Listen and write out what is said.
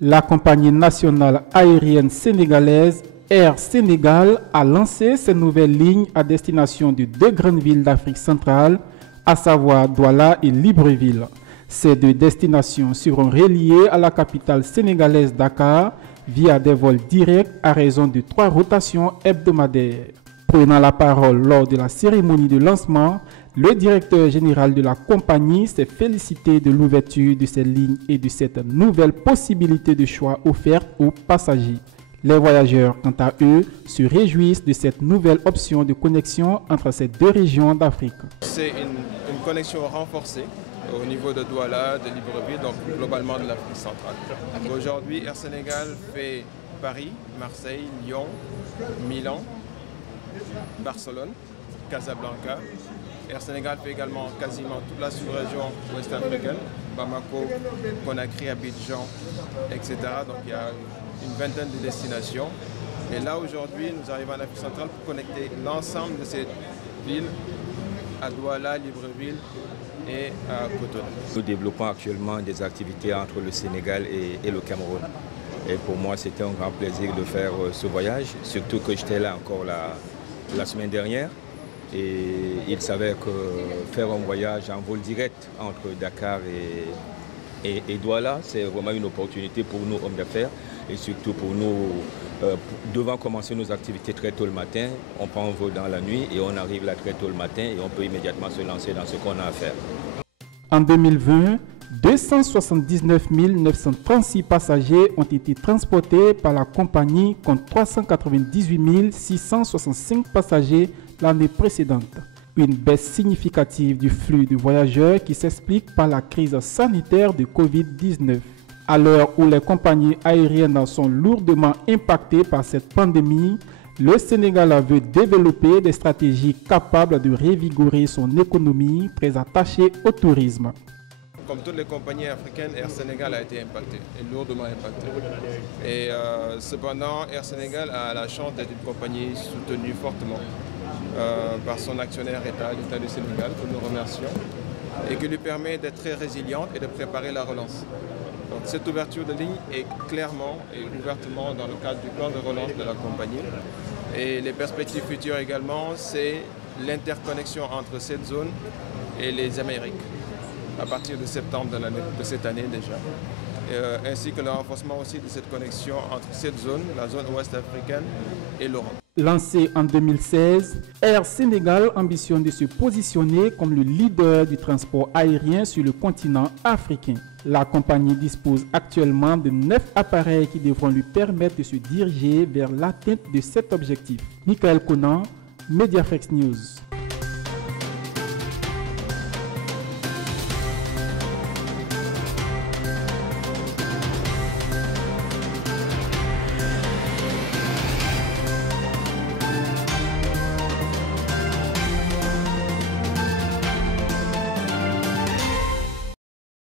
La compagnie nationale aérienne sénégalaise Air Sénégal a lancé ses nouvelles lignes à destination de deux grandes villes d'Afrique centrale, à savoir Douala et Libreville. Ces deux destinations seront reliées à la capitale sénégalaise Dakar via des vols directs à raison de 3 rotations hebdomadaires. Prenant la parole lors de la cérémonie de lancement, le directeur général de la compagnie s'est félicité de l'ouverture de ces lignes et de cette nouvelle possibilité de choix offerte aux passagers. Les voyageurs, quant à eux, se réjouissent de cette nouvelle option de connexion entre ces deux régions d'Afrique. C'est une connexion renforcée au niveau de Douala, de Libreville, donc globalement de l'Afrique centrale. Aujourd'hui, Air Sénégal fait Paris, Marseille, Lyon, Milan, Barcelone, Casablanca. Air Sénégal fait également quasiment toute la sous-région ouest africaine, Bamako, Conakry, Abidjan, etc. Donc il y a une vingtaine de destinations. Et là aujourd'hui, nous arrivons en Afrique centrale pour connecter l'ensemble de ces villes à Douala, Libreville et à Cotonou. Nous développons actuellement des activités entre le Sénégal et le Cameroun. Et pour moi, c'était un grand plaisir de faire ce voyage, surtout que j'étais là encore la semaine dernière. Et il s'avère que faire un voyage en vol direct entre Dakar et Douala, c'est vraiment une opportunité pour nous, hommes d'affaires, et surtout pour nous, devant commencer nos activités très tôt le matin, on prend un vol dans la nuit et on arrive là très tôt le matin et on peut immédiatement se lancer dans ce qu'on a à faire. En 2020, 279 936 passagers ont été transportés par la compagnie contre 398 665 passagers l'année précédente. Une baisse significative du flux de voyageurs qui s'explique par la crise sanitaire de Covid-19. À l'heure où les compagnies aériennes sont lourdement impactées par cette pandémie, le Sénégal veut développer des stratégies capables de revigorer son économie très attachée au tourisme. Comme toutes les compagnies africaines, Air Sénégal a été impacté, et lourdement impacté. Et cependant, Air Sénégal a la chance d'être une compagnie soutenue fortement par son actionnaire État, l'État du Sénégal, que nous remercions, et qui lui permet d'être très résiliente et de préparer la relance. Donc cette ouverture de ligne est clairement et ouvertement dans le cadre du plan de relance de la compagnie. Et les perspectives futures également, c'est l'interconnexion entre cette zone et les Amériques, à partir de septembre de cette année déjà. Ainsi que le renforcement aussi de cette connexion entre cette zone, la zone ouest africaine, et l'Europe. Lancé en 2016, Air Sénégal ambitionne de se positionner comme le leader du transport aérien sur le continent africain. La compagnie dispose actuellement de 9 appareils qui devront lui permettre de se diriger vers l'atteinte de cet objectif. Michael Conan, Mediaflex News.